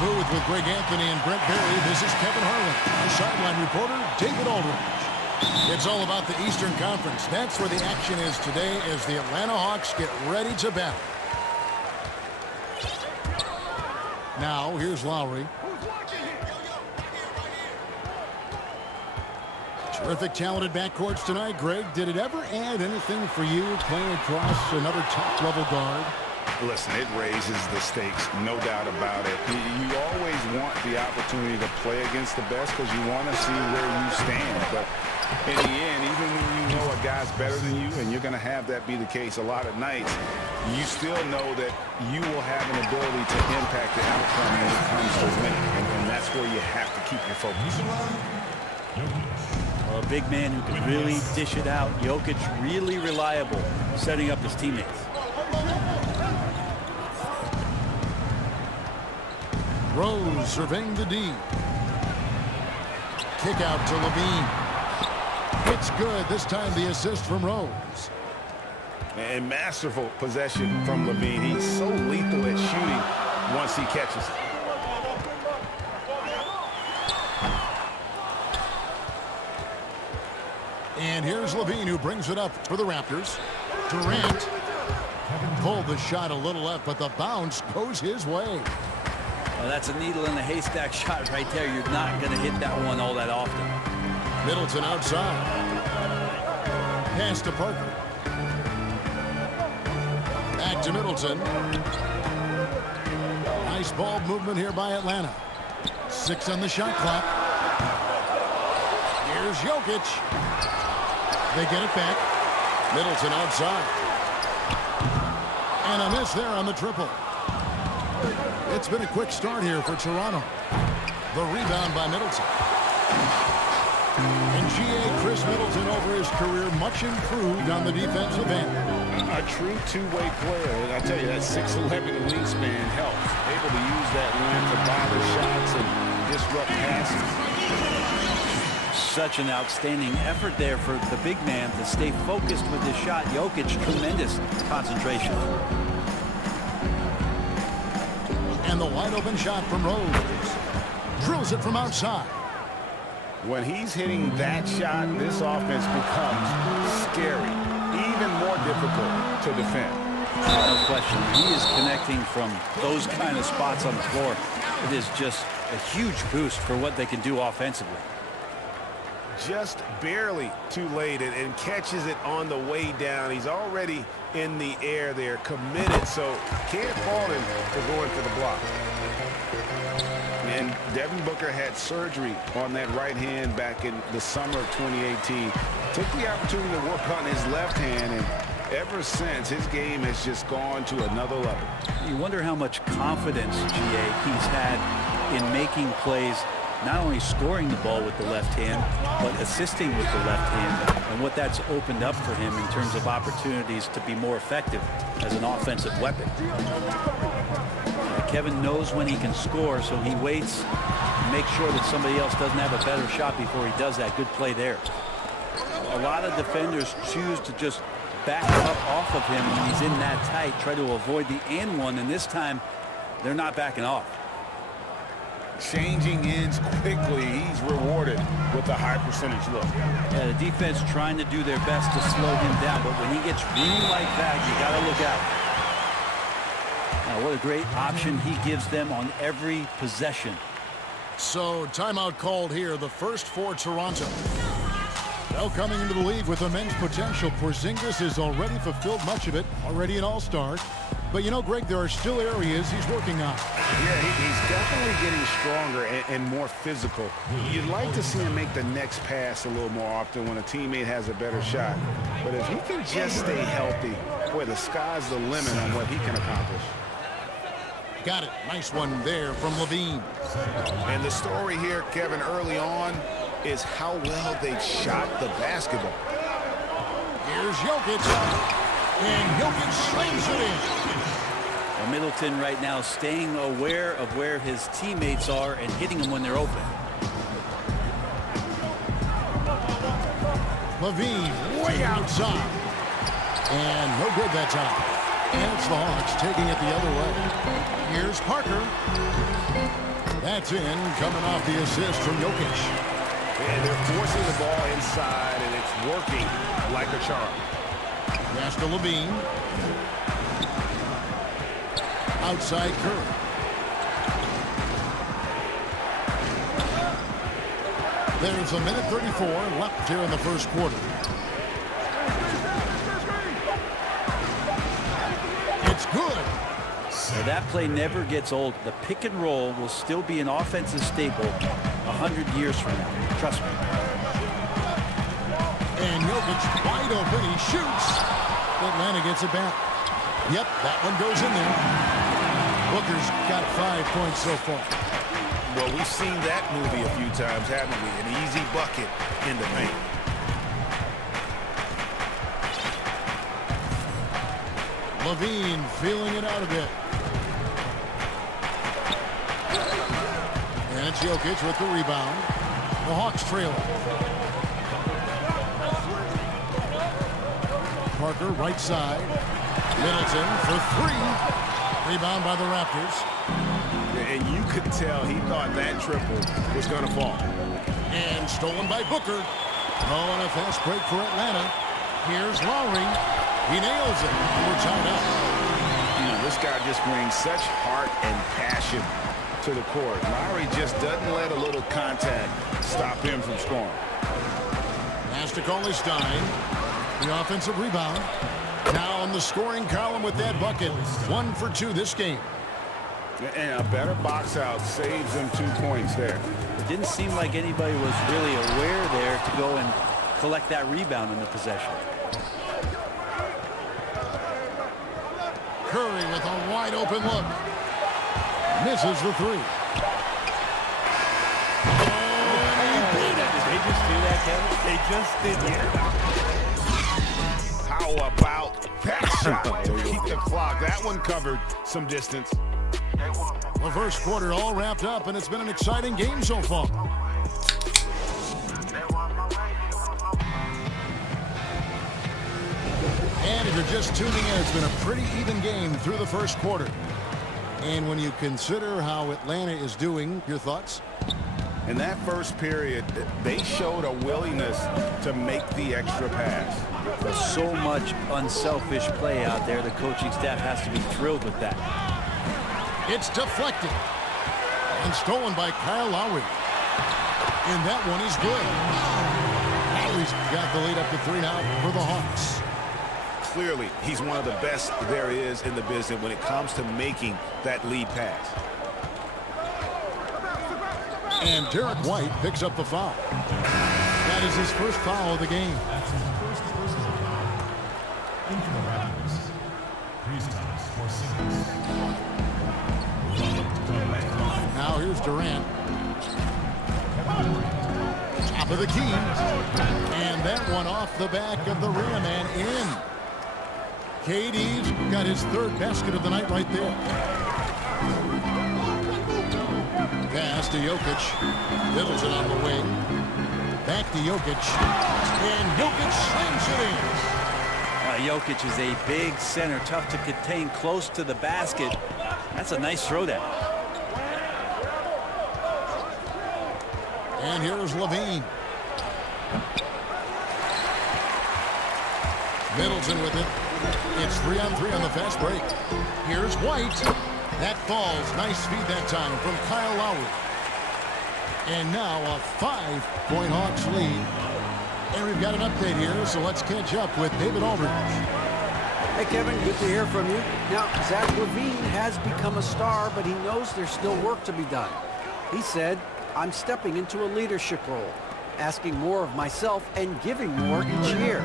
Booth with Greg Anthony and Brent Berry. This is Kevin Harlan, our sideline reporter, David Aldridge. It's all about the Eastern Conference. That's where the action is today as the Atlanta Hawks get ready to battle. Now, here's Lowry. Terrific, talented backcourts tonight. Greg, did it ever add anything for you playing across another top-level guard? Listen, it raises the stakes, no doubt about it. You always want the opportunity to play against the best because you want to see where you stand. But in the end, even when you know a guy's better than you, and you're going to have that be the case a lot of nights, you still know that you will have an ability to impact the outcome when it comes to winning. And that's where you have to keep your focus. Well, a big man who can really dish it out. Jokic really reliable, setting up his teammates. Rose surveying the D. Kick out to Levine. It's good. This time the assist from Rose. And masterful possession from Levine. He's so lethal at shooting once he catches it. And here's Levine who brings it up for the Raptors. Durant pulled the shot a little left, but the bounce goes his way. Well, that's a needle in the haystack shot right there. You're not going to hit that one all that often. Middleton outside. Pass to Parker. Back to Middleton. Nice ball movement here by Atlanta. 6 on the shot clock. Here's Jokic. They get it back. Middleton outside. And a miss there on the triple. It's been a quick start here for Toronto. The rebound by Middleton. And G.A. Chris Middleton over his career much improved on the defensive end. A true two-way player. And I tell you, that 6'11" wingspan helps. Able to use that length to bother shots and disrupt passes. Such an outstanding effort there for the big man to stay focused with his shot. Jokic, tremendous concentration. And the wide open shot from Rose. Drills it from outside. When he's hitting that shot, this offense becomes scary, even more difficult to defend. No question. He is connecting from those kind of spots on the floor. It is just a huge boost for what they can do offensively. Just barely too late and catches it on the way down. He's already in the air there, committed, so can't fault him for going for the block. And Devin Booker had surgery on that right hand back in the summer of 2018. Took the opportunity to work on his left hand, and ever since, his game has just gone to another level. You wonder how much confidence, G.A., he's had in making plays, not only scoring the ball with the left hand, but assisting with the left hand, and what that's opened up for him in terms of opportunities to be more effective as an offensive weapon. Kevin knows when he can score, so he waits to make sure that somebody else doesn't have a better shot before he does that. Good play there. A lot of defenders choose to just back up off of him when he's in that tight, try to avoid the and one, and this time they're not backing off. Changing ends quickly. He's rewarded with a high percentage look. Yeah, the defense trying to do their best to slow him down, but when he gets room like that, you got to look out. Now, what a great option he gives them on every possession. So, timeout called here, the first for Toronto. Well, coming into the league with immense potential, Porzingis has already fulfilled much of it, already an all-star. But you know, Greg, there are still areas he's working on. Yeah, he's definitely getting stronger and more physical. You'd like to see him make the next pass a little more often when a teammate has a better shot. But if he can just stay healthy, boy, the sky's the limit on what he can accomplish. Got it. Nice one there from Levine. And the story here, Kevin, early on is how well they shot the basketball. Here's Jokic. And Jokic slings it in. Well, Middleton right now staying aware of where his teammates are and hitting them when they're open. Levine way outside. And no good that time. And it's the Hawks taking it the other way. Here's Parker. That's in, coming off the assist from Jokic. And they're forcing the ball inside, and it's working like a charm. Pass to Levine. Outside Curry. There's a minute 34 left here in the first quarter. It's good. So that play never gets old. The pick and roll will still be an offensive staple 100 years from now. Trust me. And Jokic wide open. He shoots. Atlanta gets it back. Yep, that one goes in there. Booker's got 5 points so far. Well, we've seen that movie a few times, haven't we? An easy bucket in the paint. Levine feeling it out a bit. And it's Jokic with the rebound. The Hawks trail it. Parker right side. Middleton for three. Rebound by the Raptors. And you could tell he thought that triple was going to fall. And stolen by Booker. Oh, and a fast break for Atlanta. Here's Lowry. He nails it. We're tied up. You know, this guy just brings such heart and passion to the court. Lowry just doesn't let a little contact stop him from scoring. Pass to Stein. The offensive rebound. Now on the scoring column with that bucket. 1 for 2 this game. And a better box out saves them 2 points there. It didn't seem like anybody was really aware there to go and collect that rebound in the possession. Curry with a wide open look. Misses the three. Did they just do that, Kevin? They just did that. How about that shot to keep the clock? That one covered some distance. The first quarter all wrapped up, and it's been an exciting game so far. And if you're just tuning in, it's been a pretty even game through the first quarter. And when you consider how Atlanta is doing, your thoughts? In that first period, they showed a willingness to make the extra pass. There's so much unselfish play out there. The coaching staff has to be thrilled with that. It's deflected. And stolen by Kyle Lowry. And that one is good. Lowry's got the lead up to 3 now for the Hawks. Clearly, he's one of the best there is in the business when it comes to making that lead pass. And Derek White picks up the foul. That is his first foul of the game. That's his first personal foul. Into the Raptors. Kristaps Porzingis. Now here's Durant. Top of the key. And that one off the back of the rim and in. KD's got his 3rd basket of the night right there. Pass to Jokic. Middleton on the wing. Back to Jokic. And Jokic slams it in. Jokic is a big center, tough to contain close to the basket. That's a nice throw down. And here's Levine. Middleton with it. It's 3-on-3 on the fast break. Here's White. That falls. Nice feed that time from Kyle Lowry. And now a 5-point Hawks lead. And we've got an update here, so let's catch up with David Aldridge. Hey, Kevin, good to hear from you. Now, Zach LaVine has become a star, but he knows there's still work to be done. He said, I'm stepping into a leadership role, asking more of myself and giving more each year.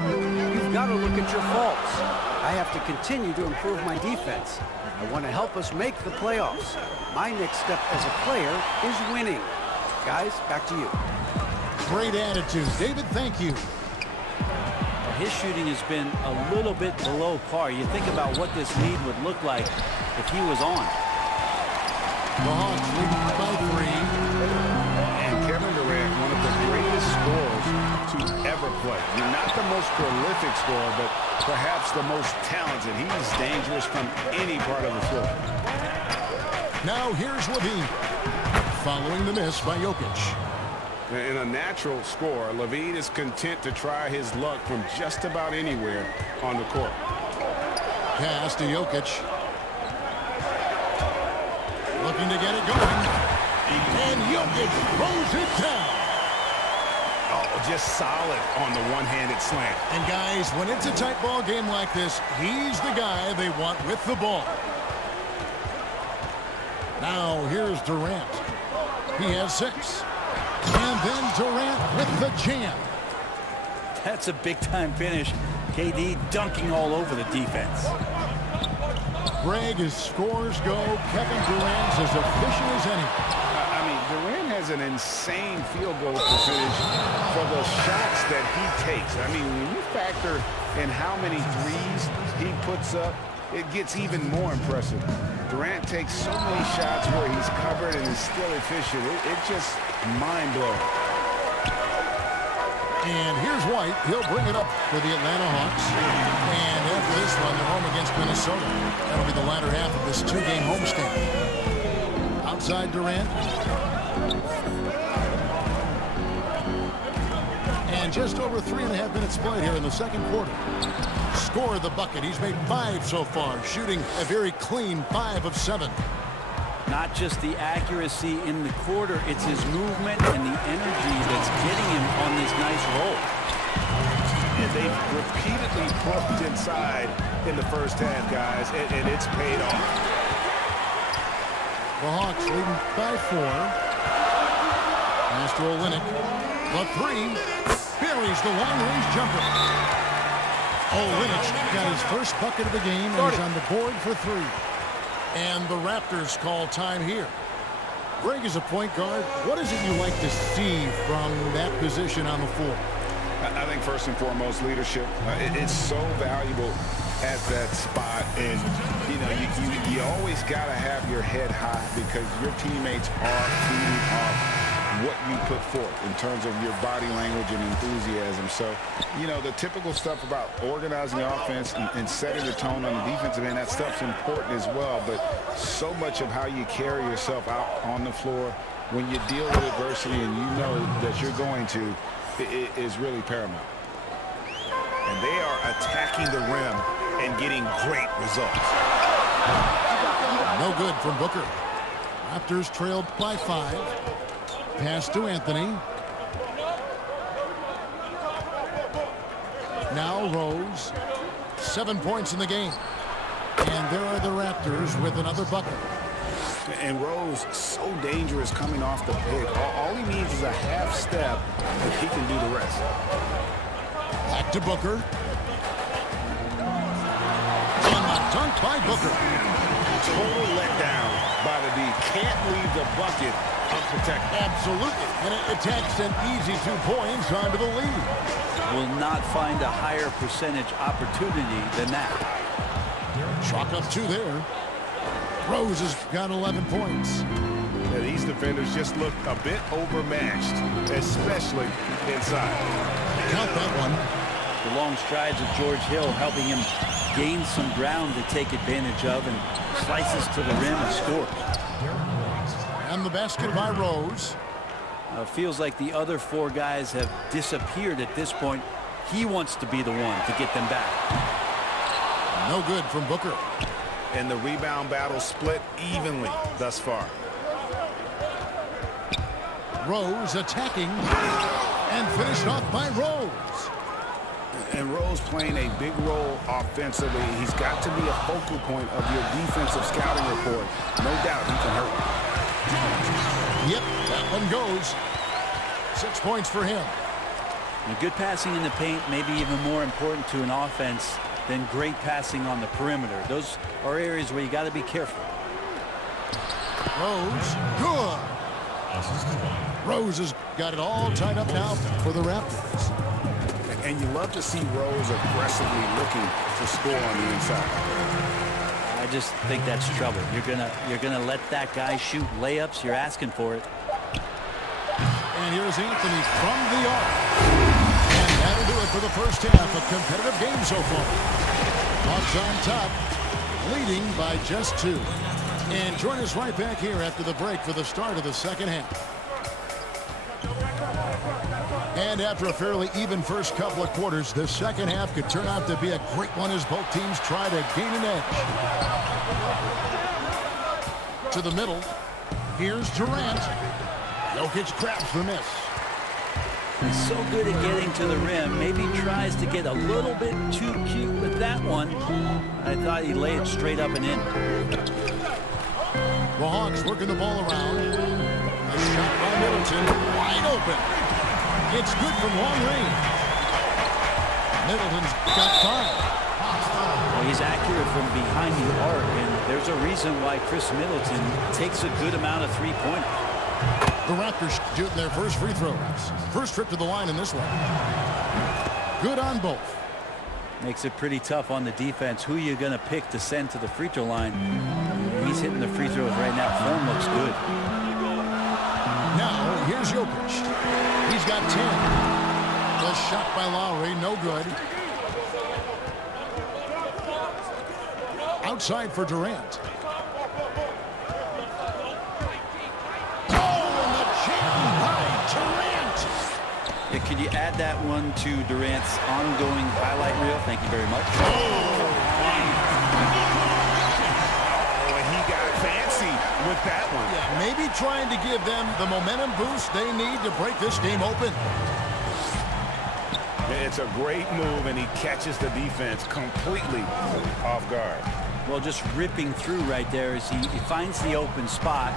You've got to look at your faults. I have to continue to improve my defense. I want to help us make the playoffs. My next step as a player is winning. Guys, back to you. Great attitude. David, thank you. His shooting has been a little bit below par. You think about what this lead would look like if he was on. The Hawks leading by 3. And Kevin Durant, one of the greatest scorers to ever play. I mean, not the most prolific scorer, but perhaps the most talented. He's dangerous from any part of the floor. Now here's Levine. Following the miss by Jokic. In a natural score, Levine is content to try his luck from just about anywhere on the court. Pass to Jokic. Looking to get it going. And Jokic throws it down. Oh, just solid on the one-handed slam. And guys, when it's a tight ball game like this, he's the guy they want with the ball. Now here's Durant. He has 6. And then Durant with the jam. That's a big-time finish. KD dunking all over the defense. Greg, as scores go, Kevin Durant's as efficient as any. I mean, Durant has an insane field goal percentage for the shots that he takes. I mean, when you factor in how many threes he puts up, it gets even more impressive. Durant takes so many shots where he's covered and is still efficient. It's just mind-blowing. And here's White. He'll bring it up for the Atlanta Hawks. And after this one, they're home against Minnesota. That'll be the latter half of this 2-game homestand. Outside Durant. And just over 3.5 minutes played here in the second quarter. Score the bucket. He's made 5 so far, shooting a very clean 5 of 7. Not just the accuracy in the quarter, it's his movement and the energy that's getting him on this nice roll. And they've repeatedly poked inside in the first half, guys, and it's paid off. The Hawks leading by 4. Pass to Olynyk. The 3. Buries the long-range jumper. Olynyk got his first bucket of the game and is on the board for 3. And the Raptors call time here. Greg is a point guard. What is it you like to see from that position on the floor? I think first and foremost, leadership. It's so valuable at that spot. And, you know, you always got to have your head high because your teammates are feeding off what you put forth in terms of your body language and enthusiasm. So, you know, the typical stuff about organizing the offense and setting the tone on the defensive end, that stuff's important as well. But so much of how you carry yourself out on the floor when you deal with adversity and you know that you're going to, it is really paramount. And they are attacking the rim and getting great results. No good from Booker. Raptors trailed by 5. Pass to Anthony. Now Rose. 7 points in the game. And there are the Raptors with another bucket. And Rose, so dangerous coming off the pick. All he needs is a half step, and he can do the rest. Back to Booker. And the dunk by Booker. Total letdown by the D. Can't leave the bucket unprotected. Absolutely. And it attacks an easy 2 points onto the lead. Will not find a higher percentage opportunity than that. Chalk up 2 there. Rose has got 11 points. Yeah, these defenders just look a bit overmatched, especially inside. Count that one. The long strides of George Hill helping him gain some ground to take advantage of and slices to the rim and scores. And the basket by Rose. Feels like the other 4 guys have disappeared at this point. He wants to be the one to get them back. No good from Booker. And the rebound battle split evenly thus far. Rose attacking and finished off by Rose. And Rose playing a big role offensively. He's got to be a focal point of your defensive scouting report. No doubt he can hurt. Yep, that one goes. 6 points for him. And good passing in the paint may be even more important to an offense than great passing on the perimeter. Those are areas where you got to be careful. Rose, good. Rose has got it all tied up now for the Raptors. And you love to see Rose aggressively looking to score on the inside. I just think that's trouble. You're gonna let that guy shoot layups. You're asking for it. And here's Anthony from the arc. And that'll do it for the first half. A competitive game so far. Hawks on top, leading by just 2. And join us right back here after the break for the start of the second half. And after a fairly even first couple of quarters, the second half could turn out to be a great one as both teams try to gain an edge. To the middle, here's Durant. Jokic grabs the miss. He's so good at getting to the rim. Maybe tries to get a little bit too cute with that one. I thought he laid it straight up and in. The Hawks working the ball around. A shot by Middleton, wide open. It's good from long range. Middleton's got 5. Well, he's accurate from behind the arc, and there's a reason why Chris Middleton takes a good amount of three-pointers. The Raptors shooting their first free throws. First trip to the line in this one. Good on both. Makes it pretty tough on the defense. Who you going to pick to send to the free throw line? He's hitting the free throws right now. Form looks good. Now, here's Jokic. He's got 10. The shot by Lowry, no good. Outside for Durant. Yeah, could you add that one to Durant's ongoing highlight reel? Thank you very much. Oh, and he got fancy with that one. Yeah, maybe trying to give them the momentum boost they need to break this game open. It's a great move, and he catches the defense completely off guard. Well, just ripping through right there as he finds the open spot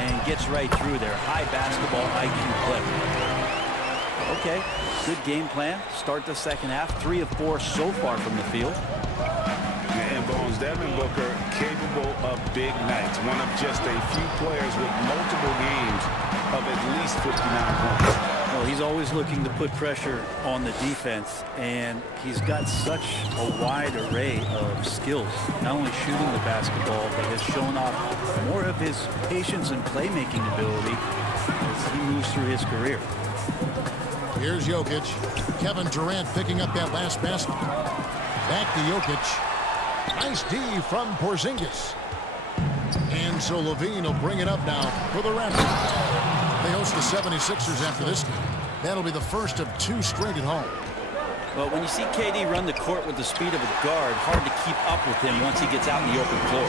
and gets right through there. High basketball IQ play. Okay, good game plan. Start the second half. 3 of 4 so far from the field. And Bones, Devin Booker capable of big nights. One of just a few players with multiple games of at least 59 points. Well, he's always looking to put pressure on the defense, and he's got such a wide array of skills. Not only shooting the basketball, but has shown off more of his patience and playmaking ability as he moves through his career. Here's Jokic. Kevin Durant picking up that last basket. Back to Jokic. Nice D from Porzingis. And so Levine will bring it up now for the Raptors. They host the 76ers after this game. That'll be the first of 2 straight at home. Well, when you see KD run the court with the speed of a guard, hard to keep up with him once he gets out in the open floor.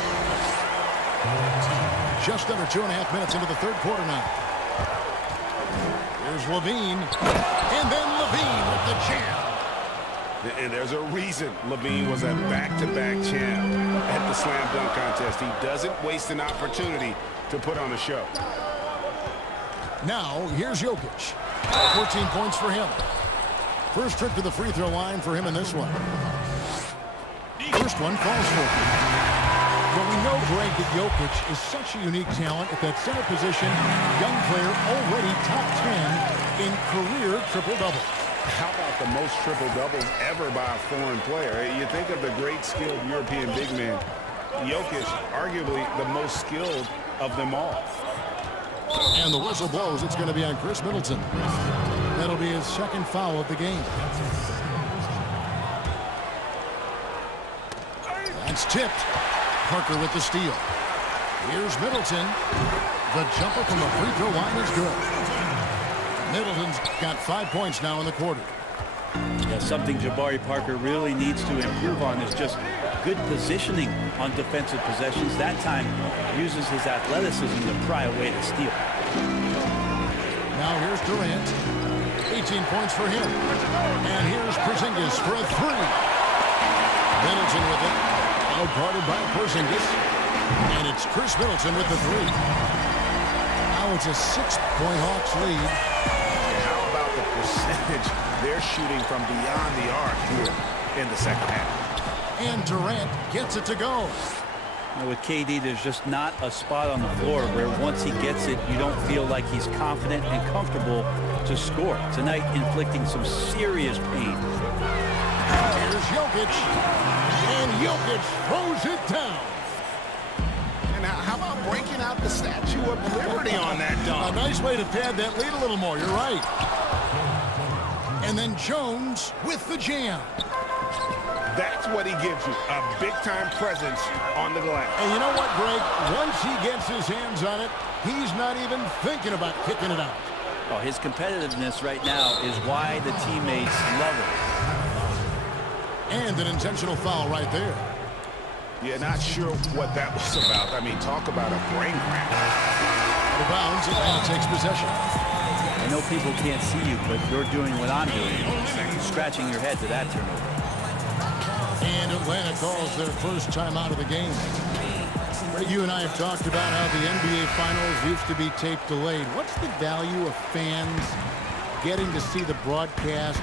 Just under 2.5 minutes into the third quarter now. Here's Levine. And then Levine with the jam. And there's a reason Levine was a back-to-back champ at the slam dunk contest. He doesn't waste an opportunity to put on a show. Now, here's Jokic. 14 points for him. First trip to the free throw line for him in this one. First one falls for him. Well, we know, Greg, that Jokic is such a unique talent at that center position. Young player, already top 10 in career triple-double. How about the most triple-doubles ever by a foreign player? You think of the great skilled European big man. Jokic, arguably the most skilled of them all. And the whistle blows. It's going to be on Chris Middleton. That'll be his second foul of the game. That's tipped. Parker with the steal. Here's Middleton. The jumper from the free throw line is good. Middleton's got 5 points now in the quarter. Yeah, something Jabari Parker really needs to improve on is just good positioning on defensive possessions. That time uses his athleticism to pry away the steal. Now here's Durant. 18 points for him. And here's Porzingis for a 3. Middleton with it. Out-guarded by Porzingis. And it's Chris Middleton with the 3. Now it's a 6-point Hawks lead. How about the percentage they're shooting from beyond the arc here in the second half. And Durant gets it to go. With KD, there's just not a spot on the floor where once he gets it, you don't feel like he's confident and comfortable to score. Tonight, inflicting some serious pain. Here's Jokic. And Jokic throws it down. And now, how about breaking out the Statue of Liberty on that dunk? A nice way to pad that lead a little more. You're right. And then Jones with the jam. That's what he gives you, a big-time presence on the glass. And you know what, Greg? Once he gets his hands on it, he's not even thinking about kicking it out. Oh, his competitiveness right now is why the teammates love him. And an intentional foul right there. Yeah, not sure what that was about. I mean, talk about a brain cramp. Out of bounds, Atlanta takes possession. I know people can't see you, but you're doing what I'm doing. Scratching your head to that turnover. And Atlanta calls their first timeout of the game. You and I have talked about how the NBA Finals used to be tape delayed. What's the value of fans getting to see the broadcast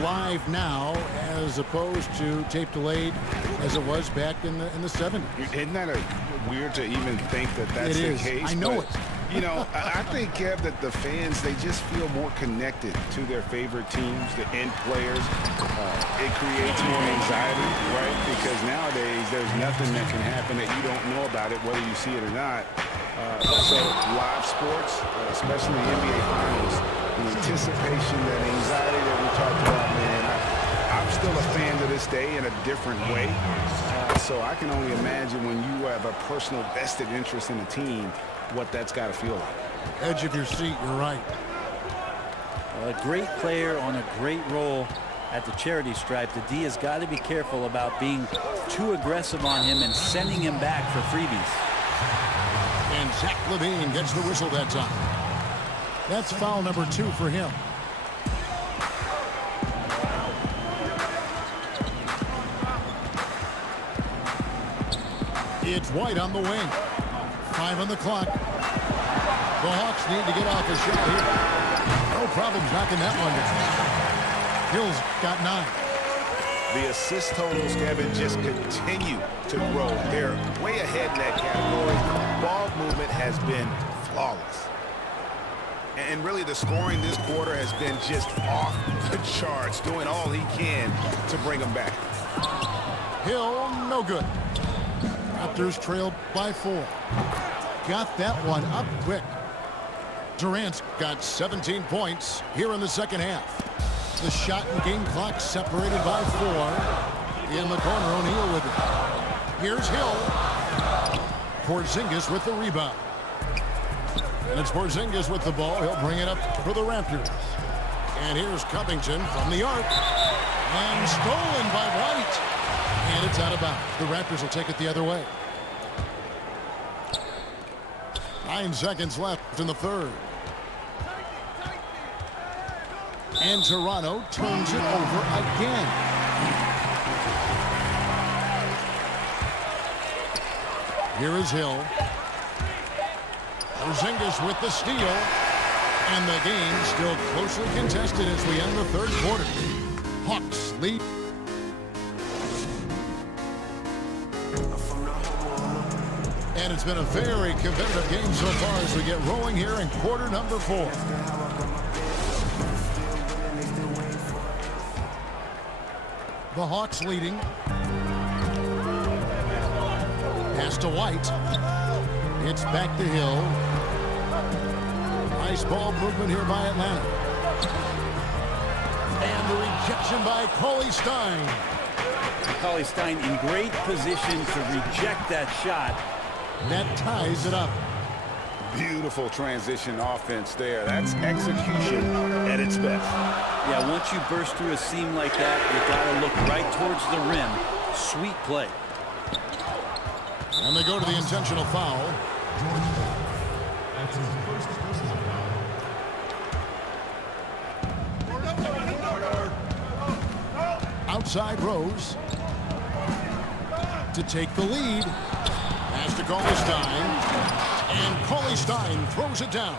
live now as opposed to tape delayed as it was back in the 70s? Isn't that weird to even think that that's the case? I know it. You know, I think, Kev, that the fans, they just feel more connected to their favorite teams, the end players. It creates more anxiety, right? Because nowadays, there's nothing that can happen that you don't know about it, whether you see it or not. So live sports, especially the NBA Finals, the anticipation, that anxiety that we talked about, man, I'm still a fan to this day in a different way. So I can only imagine when you have a personal vested interest in a team, what that's got to feel like. Edge of your seat, you're right. A great player on a great role at the charity stripe. The D has got to be careful about being too aggressive on him and sending him back for freebies. And Zach LaVine gets the whistle that time. That's foul number 2 for him. It's White on the wing. 5 on the clock. The Hawks need to get off a shot here. No problems knocking that one down. Hill's got 9. The assist totals, Kevin, just continue to grow. They're way ahead in that category. Ball movement has been flawless. And really, the scoring this quarter has been just off the charts, doing all he can to bring them back. Hill, no good. Raptors trailed by 4. Got that one up quick. Durant's got 17 points here in the second half. The shot and game clock separated by 4. In the corner, O'Neal with it. Here's Hill. Porzingis with the rebound. And it's Porzingis with the ball. He'll bring it up for the Raptors. And here's Covington from the arc. And stolen by White. And it's out of bounds. The Raptors will take it the other way. 9 seconds left in the third. And Toronto turns it over again. Here is Hill. Porzingis with the steal. And the game still closely contested as we end the third quarter. Hawks lead. And it's been a very competitive game so far as we get rolling here in quarter number 4. The Hawks leading. Pass to White. It's back to Hill. Nice ball movement here by Atlanta. And the rejection by Cauley Stein. Cauley Stein in great position to reject that shot. That ties it up. Beautiful transition offense there. That's execution at its best. Yeah, once you burst through a seam like that, you got to look right towards the rim. Sweet play. And they go to the intentional foul. That's his first personal foul. Outside Rose to take the lead. Pass to Cauley Stein. And Cauley Stein throws it down.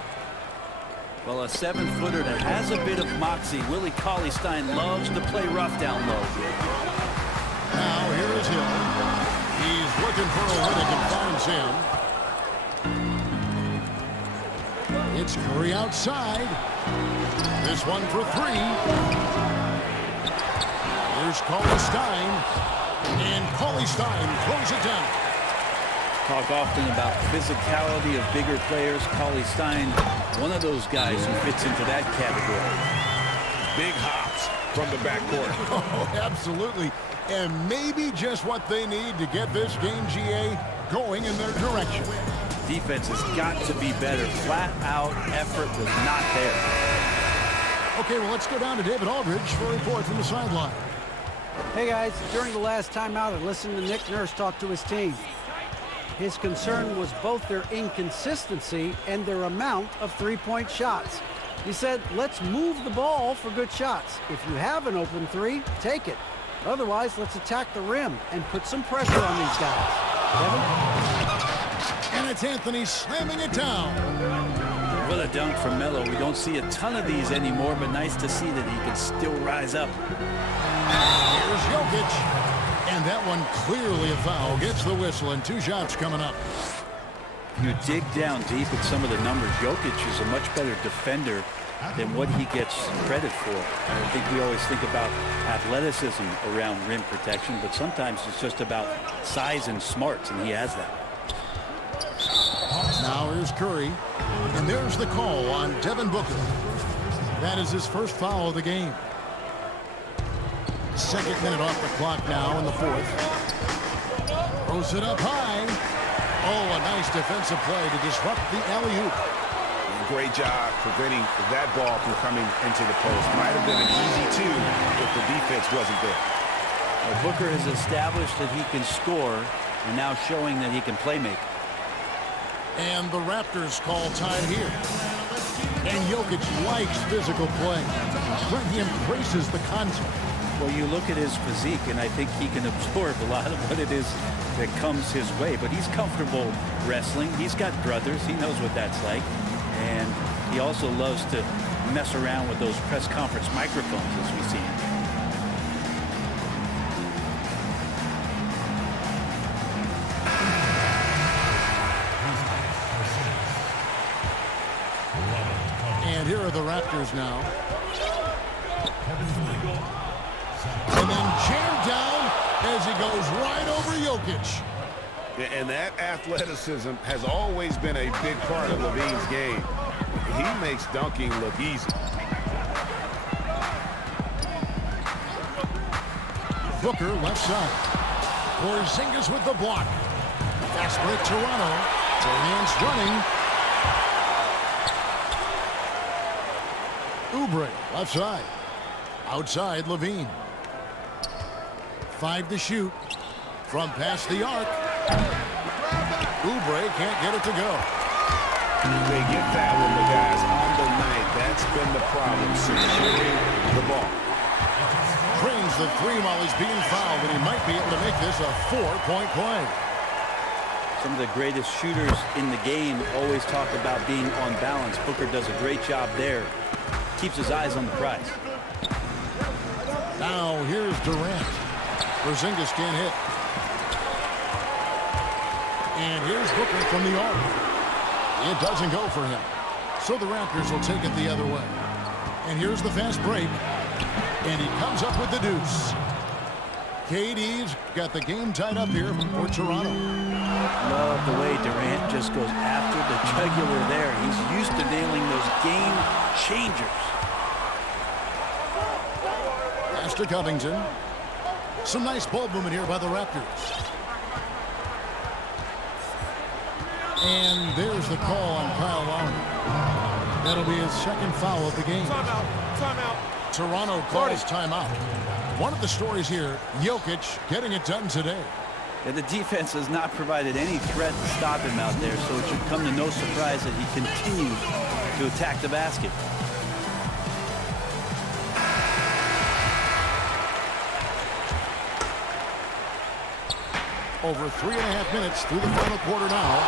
Well, a 7-footer that has a bit of moxie. Willie Cauley-Stein loves to play rough down low. Now here is Hill. He's looking for a Riddick and finds him. It's Curry outside. This one for three. Here's Cauley-Stein. And Cauley-Stein throws it down. Talk often about physicality of bigger players. Cauley-Stein, one of those guys who fits into that category. Big hops from the backcourt. Oh, absolutely. And maybe just what they need to get this game, GA, going in their direction. Defense has got to be better. Flat out effort was not there. Okay, well, let's go down to David Aldridge for a report from the sideline. Hey, guys. During the last timeout, I listened to Nick Nurse talk to his team. His concern was both their inconsistency and their amount of three-point shots. He said, let's move the ball for good shots. If you have an open three, take it. Otherwise, let's attack the rim and put some pressure on these guys. Kevin? And it's Anthony slamming it down. What a dunk from Melo. We don't see a ton of these anymore, but nice to see that he can still rise up. Here's Jokic. And that one clearly a foul. Gets the whistle and 2 shots coming up. You dig down deep at some of the numbers. Jokic is a much better defender than what he gets credit for. I think we always think about athleticism around rim protection, but sometimes it's just about size and smarts, and he has that. Now here's Curry. And there's the call on Devin Booker. That is his first foul of the game. Second minute off the clock now in the fourth. Throws it up high. Oh, a nice defensive play to disrupt the alley-oop. Great job preventing that ball from coming into the post. Might have been an easy 2 if the defense wasn't there. Well, Booker has established that he can score and now showing that he can play make. And the Raptors call time here. And Jokic likes physical play. He embraces the contact. Well, you look at his physique, and I think he can absorb a lot of what it is that comes his way. But he's comfortable wrestling. He's got brothers. He knows what that's like. And he also loves to mess around with those press conference microphones, as we see him. And here are the Raptors now. And then jammed down as he goes right over Jokic. And that athleticism has always been a big part of Levine's game. He makes dunking look easy. Booker left side. Porzingis with the block. Fast break Toronto. Durant's running. Oubre left side. Outside Levine. 5 to shoot. From past the arc. Oubre can't get it to go. They get that when the guys on the night. That's been the problem, securing the ball. Drains the 3 while he's being fouled, and he might be able to make this a 4-point play. Some of the greatest shooters in the game always talk about being on balance. Booker does a great job there. Keeps his eyes on the prize. Now here's Durant. Porzingis can't hit. And here's Booker from the arc. It doesn't go for him. So the Raptors will take it the other way. And here's the fast break. And he comes up with the deuce. KD's got the game tied up here for Toronto. Love the way Durant just goes after the jugular there. He's used to nailing those game changers. Pass to Covington. Some nice ball movement here by the Raptors. And there's the call on Kyle Lowry. That'll be his second foul of the game. Timeout. Toronto calls timeout. One of the stories here, Jokic getting it done today. Yeah, the defense has not provided any threat to stop him out there, so it should come to no surprise that he continues to attack the basket. Over 3.5 minutes through the final quarter now.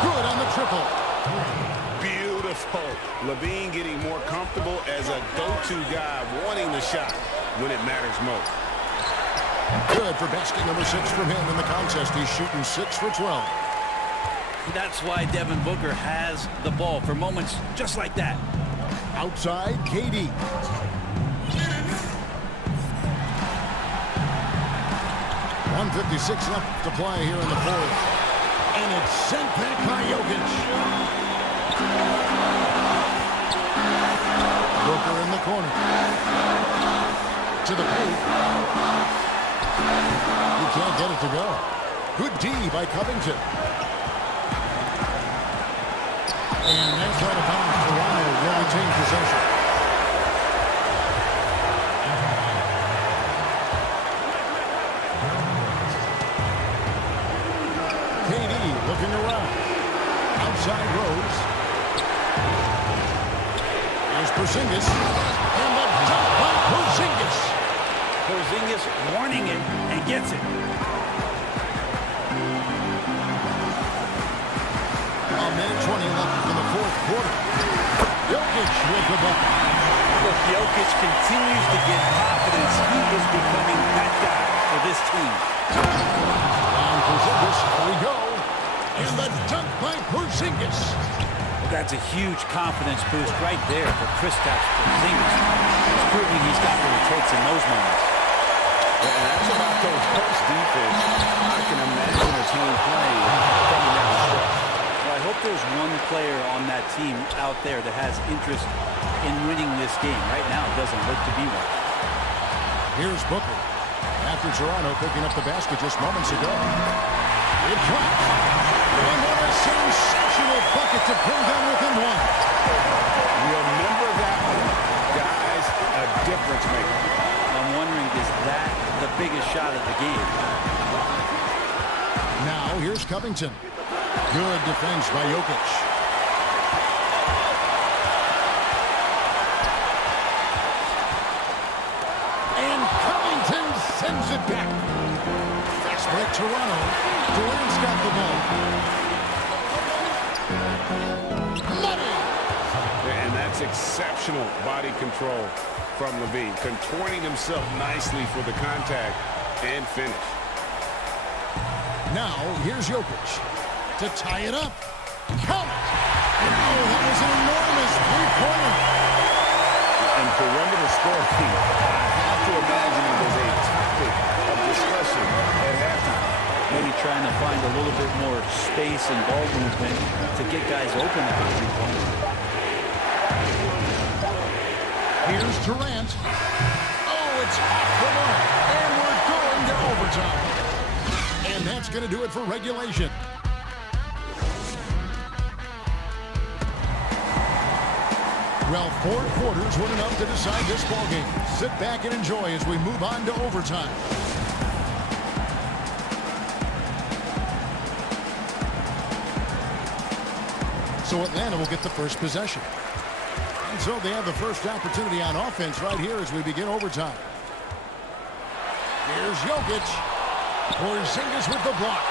Good on the triple. Beautiful Oh, Levine getting more comfortable as a go-to guy, wanting the shot when it matters most. Good for basket number 6 from him in the contest. He's shooting 6 for 12. That's why Devin Booker has the ball for moments just like that. Outside, KD. .156 left to play here in the fourth. And it's sent back by Jokic. Booker in the corner. To the paint. He can't get it to go. Good D by Covington. And that's out of bounds. Toronto will retain possession. KD looking around. Outside Rose. There's Porzingis. And the jump by Porzingis. Porzingis warning it and gets it. A minute 20 left in the fourth quarter. Jokic with the ball. Look, Jokic continues to get confidence. He is becoming that guy for this team. And Porzingis, here we go. And the dunk by Porzingis. That's a huge confidence boost right there for Kristaps Porzingis. He's proving he's got what it takes in those moments. And that's about those post defense. I can imagine a team playing coming down the stretch. Well, I hope there's one player on that team out there that has interest in winning this game. Right now, it doesn't look to be one. Here's Booker. After Toronto picking up the basket just moments ago. It drops. And what a sensational bucket to bring them within one. Remember that one. Guys, a difference maker. I'm wondering, is that the biggest shot of the game? Now, here's Covington. Good defense by Jokic. And Covington sends it back. Fast break Toronto. Durant's got the ball. Money. And that's exceptional body control from Levine, contorting himself nicely for the contact and finish. Now, here's Jokic to tie it up. Count it. Oh, that was an enormous three-pointer. And perimeter scoring, I have to imagine it was a topic of discussion at halftime. Maybe trying to find a little bit more space and ball movement to get guys open at the three-point. Here's Durant. Oh, it's off the mark. And we're going to overtime. And that's going to do it for regulation. Well, 4 quarters weren't enough to decide this ballgame. Sit back and enjoy as we move on to overtime. So Atlanta will get the first possession. And so they have the first opportunity on offense right here as we begin overtime. Here's Jokic. Porzingis with the block.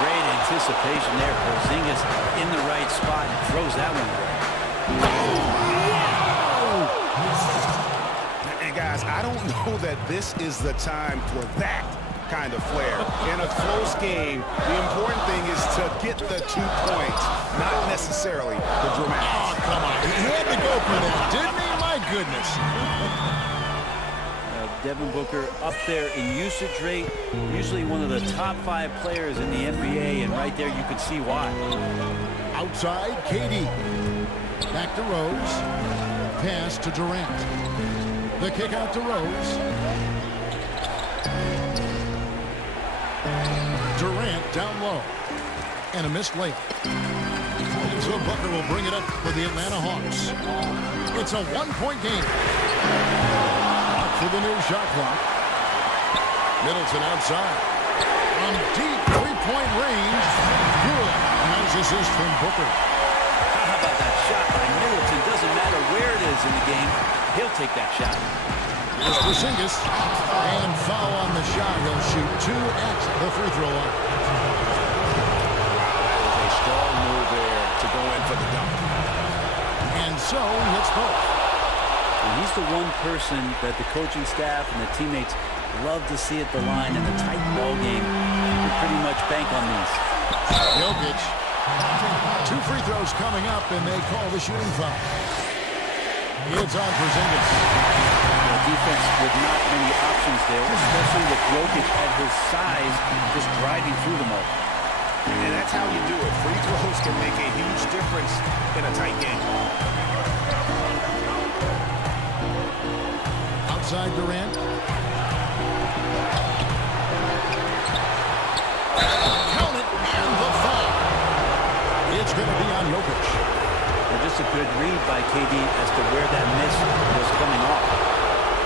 Great anticipation there. Porzingis in the right spot and throws that one away. And guys, I don't know that this is the time for that kind of flair. In a close game, the important thing is to get the 2 points, not necessarily the dramatics. Oh, come on. He had to go for that, didn't he? My goodness. Devin Booker up there in usage rate, usually one of the top 5 players in the NBA, and right there you can see why. Outside, KD. Back to Rose. Pass to Durant. The kick out to Rose. Durant down low. And a missed layup. And so Booker will bring it up for the Atlanta Hawks. It's a 1-point game. Out for the new shot clock. Middleton outside. From deep three-point range. Good. Nice assist from Booker. How about that shot by Middleton? Doesn't matter where it is in the game, he'll take that shot. Here's Porzingis. And foul on the shot. He'll shoot 2 at the free throw line. That is a strong move there to go in for the dunk. so he hits both. And he's the one person that the coaching staff and the teammates love to see at the line. In a tight ball game, you can pretty much bank on these. Jokic. 2 free throws coming up, and they call the shooting foul. It's on Porzingis. The defense with not many options there, especially with Jokic at his size, just driving through them all. And that's how you do it. Free throws can make a huge difference in a tight game. Outside Durant. Count it, and the foul. It's going to be on Jokic. And just a good read by KD as to where that miss was coming off.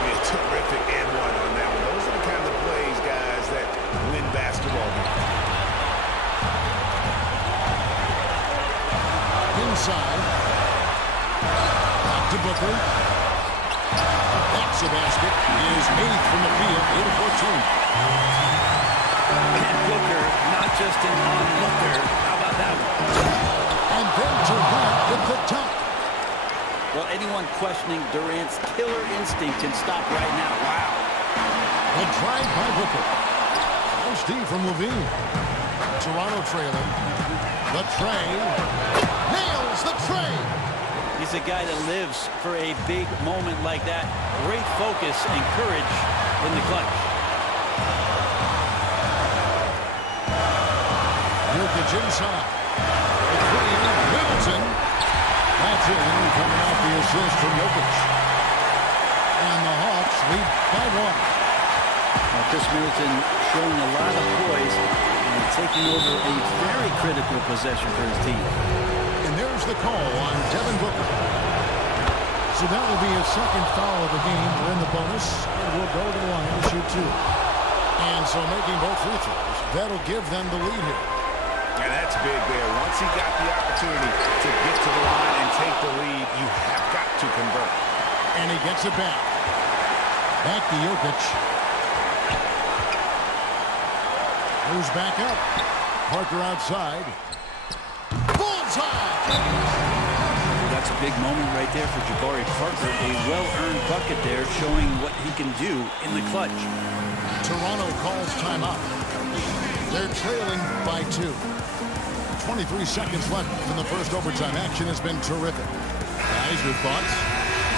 Yeah, terrific and one on that one. Those are the kind of plays, guys, that win basketball games. Inside. Back to Booker. That's a basket. He is 8th from the field, 8 of 14. And Booker, not just an onlooker. How about that one? And then Durant with the dunk. Well, anyone questioning Durant's killer instinct can stop right now. Wow. The drive by Booker. Nice D from Levine. Toronto trailing. The tray. Nails the tray. He's a guy that lives for a big moment like that. Great focus and courage in the clutch. Jokic inside. The three. Middleton. That's in. Coming off the assist from Jokic. And the Hawks lead by 1. Now, Chris Middleton showing a lot of poise and taking over a very critical possession for his team. And there's the call on Devin Booker. So that will be his second foul of the game. We're in the bonus, and we'll go to the line to shoot 2. And so making both free throws, that'll give them the lead here. And that's big there. Once he got the opportunity to get to the line and take the lead, you have got to convert. And he gets it back. Back to Jokic. Moves back up. Parker outside. Bullseye! That's a big moment right there for Jabari Parker. A well-earned bucket there showing what he can do in the clutch. Toronto calls timeout. They're trailing by 2. 23 seconds left in the first overtime. Action has been terrific. Guys, your thoughts?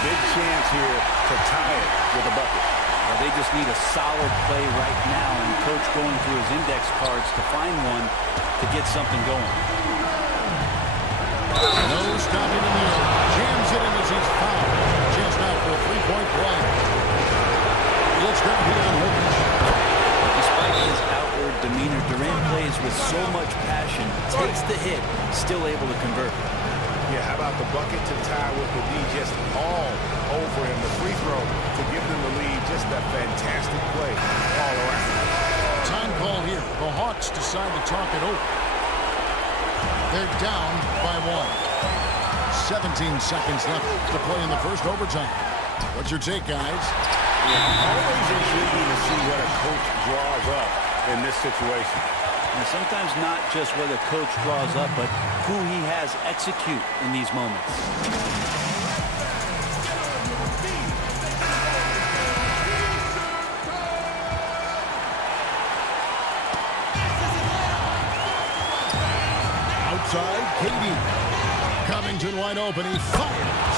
Big chance here to tie it with a bucket. Well, they just need a solid play right now, and Coach going through his index cards to find one to get something going. No stopping in the air. Jams it in as he's fouled. Chance now for a three-point play. It's going to be on Jokic. Despite his outward demeanor, Durant plays with so much passion, takes the hit, still able to convert. Yeah, how about the bucket to tie with the D just all over him. The free throw to give them the lead. Just a fantastic play all around. Time call here. The Hawks decide to talk it over. They're down by 1. 17 seconds left to play in the first overtime. What's your take, guys? Always intriguing to see what a coach draws up in this situation. And sometimes not just what a coach draws up, but who he has execute in these moments. Outside, KD. Covington wide open. He fires.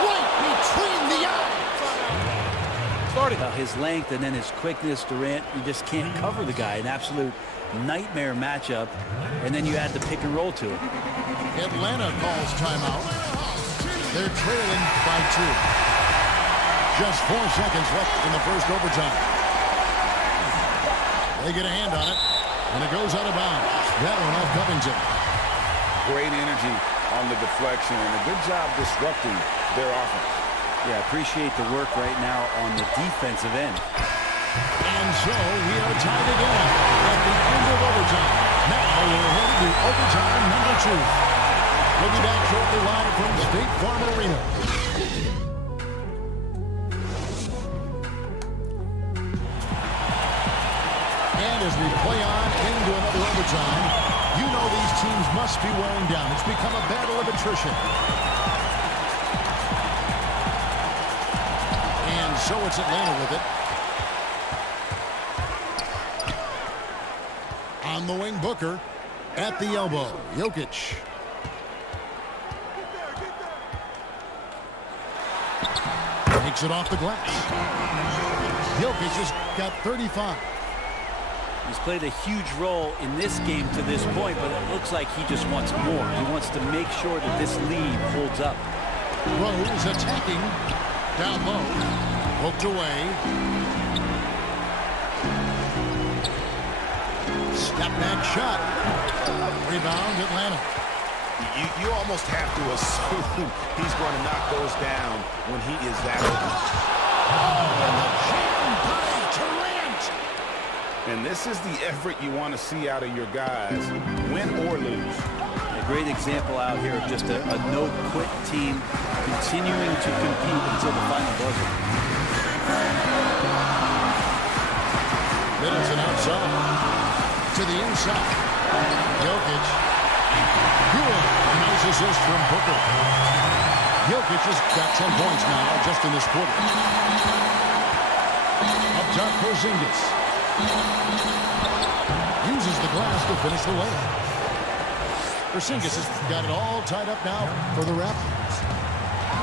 Right between the eyes. Well, his length and then his quickness, Durant, you just can't cover the guy. An absolute nightmare matchup. And then you add the pick and roll to it. Atlanta calls timeout. They're trailing by 2. Just 4 seconds left in the first overtime. They get a hand on it, and it goes out of bounds. That one off Covington. Great energy on the deflection and a good job disrupting their offense. Yeah, appreciate the work right now on the defensive end. And so we are tied again at the end of overtime. Now we're headed to overtime number 2. We'll be back shortly live from State Farm Arena. And as we play on into another overtime, you know these teams must be wearing down. It's become a battle of attrition. So it's Atlanta with it. On the wing, Booker. At the elbow, Jokic. Takes it off the glass. Jokic has got 35. He's played a huge role in this game to this point, but it looks like he just wants more. He wants to make sure that this lead holds up. Rose attacking. Down low. Poked away. Step back shot. Rebound, Atlanta. You almost have to assume he's going to knock those down when he is that open. And this is the effort you want to see out of your guys, win or lose. A great example out here of just a no-quit team continuing to compete until the final buzzer. Middleton outside. To the inside. Jokic. Good. Nice assist from Booker. Jokic has got 10 points now just in this quarter. Up top, Porzingis. Uses the glass to finish the layup. Porzingis has got it all tied up now for the Raptors.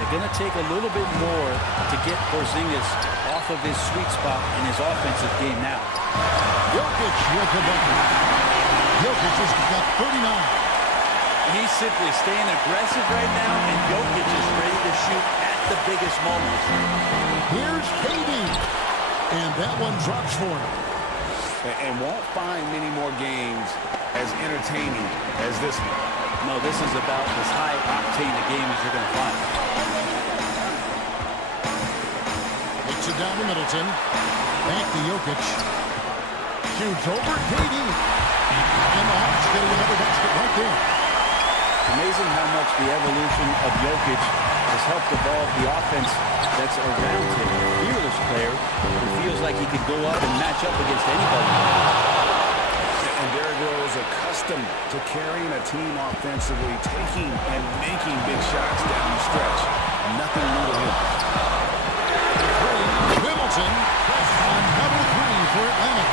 They're going to take a little bit more to get Porzingis off of his sweet spot in his offensive game now. Jokic with the bucket. Jokic has got 39. He's simply staying aggressive right now, and Jokic is ready to shoot at the biggest moments. Here's KD. And that one drops for him. And won't find many more games as entertaining as this one. No, this is about as high octane a game as you're going to find. Takes it down to Middleton. Back to Jokic. Shoots over KD. And the Hawks getting another basket right there. Amazing how much the evolution of Jokic has helped evolve the offense that's around him. A fearless player who feels like he could go up and match up against anybody. And Derrick Rose accustomed to carrying a team offensively, taking and making big shots down the stretch. Nothing new to him. Middleton. Another three for Atlanta.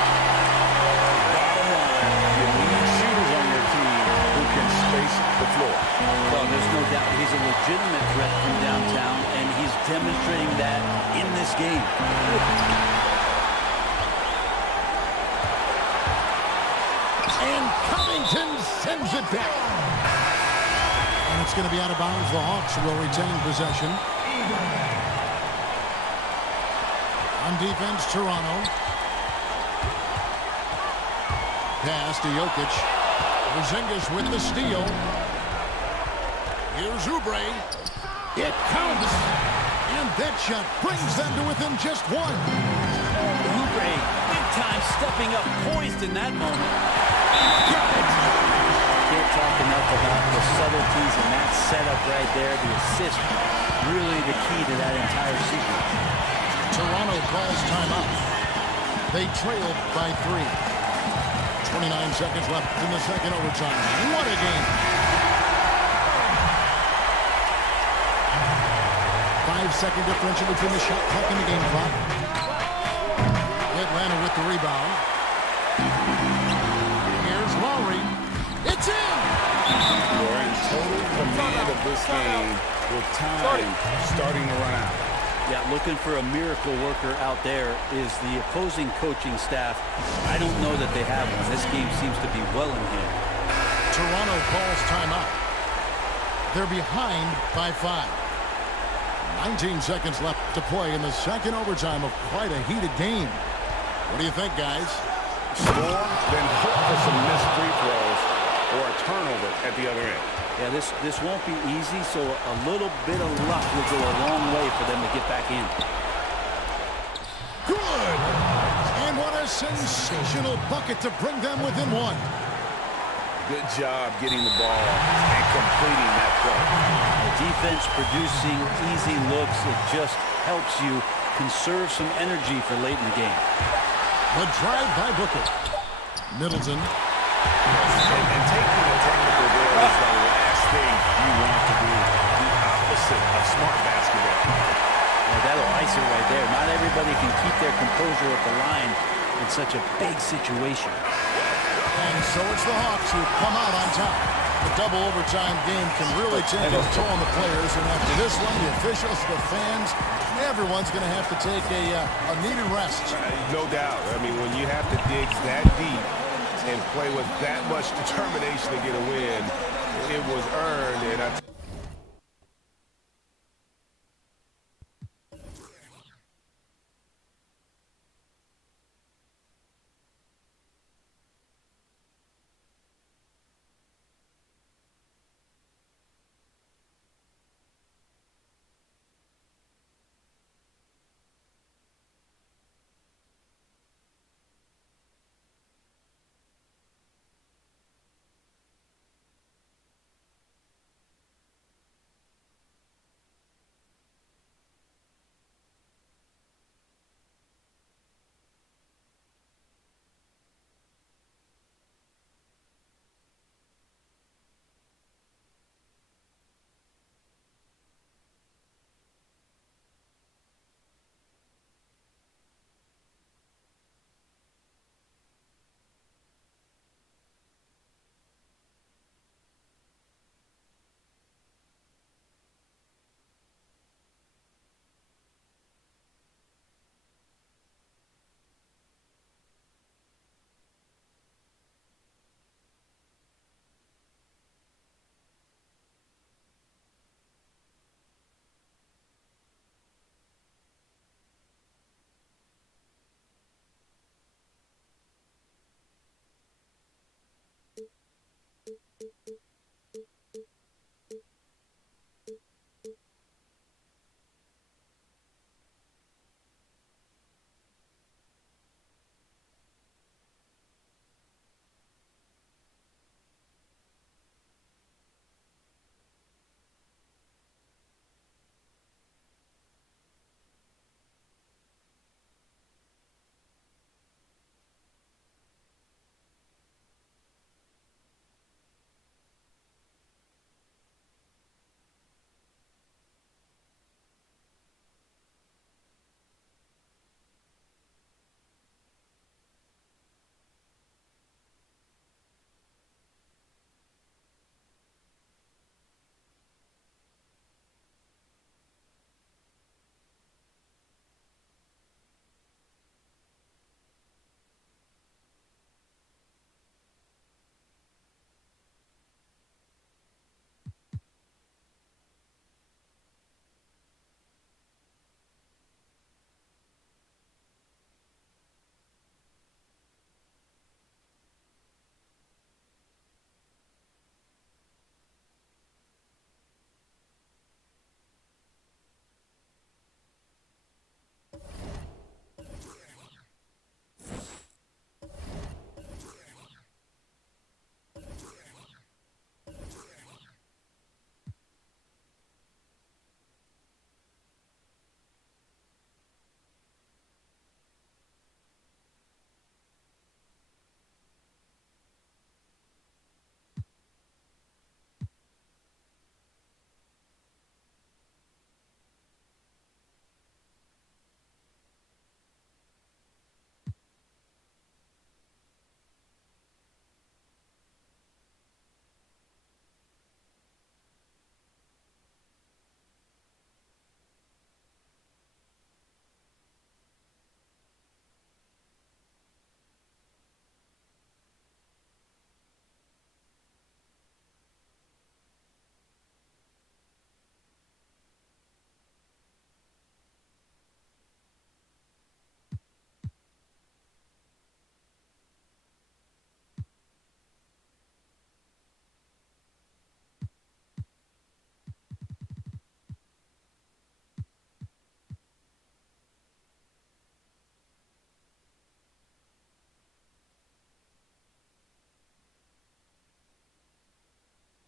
Bottom line, you need shooters on your team who can space the floor. Well, there's no doubt he's a legitimate threat from downtown, and he's demonstrating that in this game. And Covington sends it back. And it's going to be out of bounds. The Hawks will retain possession. On defense, Toronto. Pass to Jokic. Porzingis with the steal. Here's Oubre. It counts. And that shot brings them to within just one. Oubre, big time, stepping up, poised in that moment. Got it. Can't talk enough about the subtleties in that setup right there. The assist, really the key to that entire sequence. Toronto calls timeout. They trailed by 3. 29 seconds left in the second overtime. What a game. 5-second differential between the shot clock and the game clock. Atlanta with the rebound. Here's Lowry. It's in! We're in total command of this game with time starting to run out. Yeah, looking for a miracle worker out there is the opposing coaching staff. I don't know that they have one. This game seems to be well in hand. Toronto calls timeout. They're behind by 5. 19 seconds left to play in the second overtime of quite a heated game. What do you think, guys? Score, then hook for some missed free throws or a turnover at the other end. Yeah, this won't be easy, so a little bit of luck will go a long way for them to get back in. Good! And what a sensational bucket to bring them within 1. Good job getting the ball and completing that play. The defense producing easy looks. It just helps you conserve some energy for late in the game. The drive by Booker. Middleton. And taking the technical there is the last thing you want to do. The opposite of smart basketball. That'll answer right there. Not everybody can keep their composure at the line in such a big situation. And so it's the Hawks who come out on top. The double overtime game can really take a toll on the players. And after this one, the officials, the fans, everyone's going to have to take a needed rest. No doubt. I mean, when you have to dig that deep and play with that much determination to get a win, it was earned. And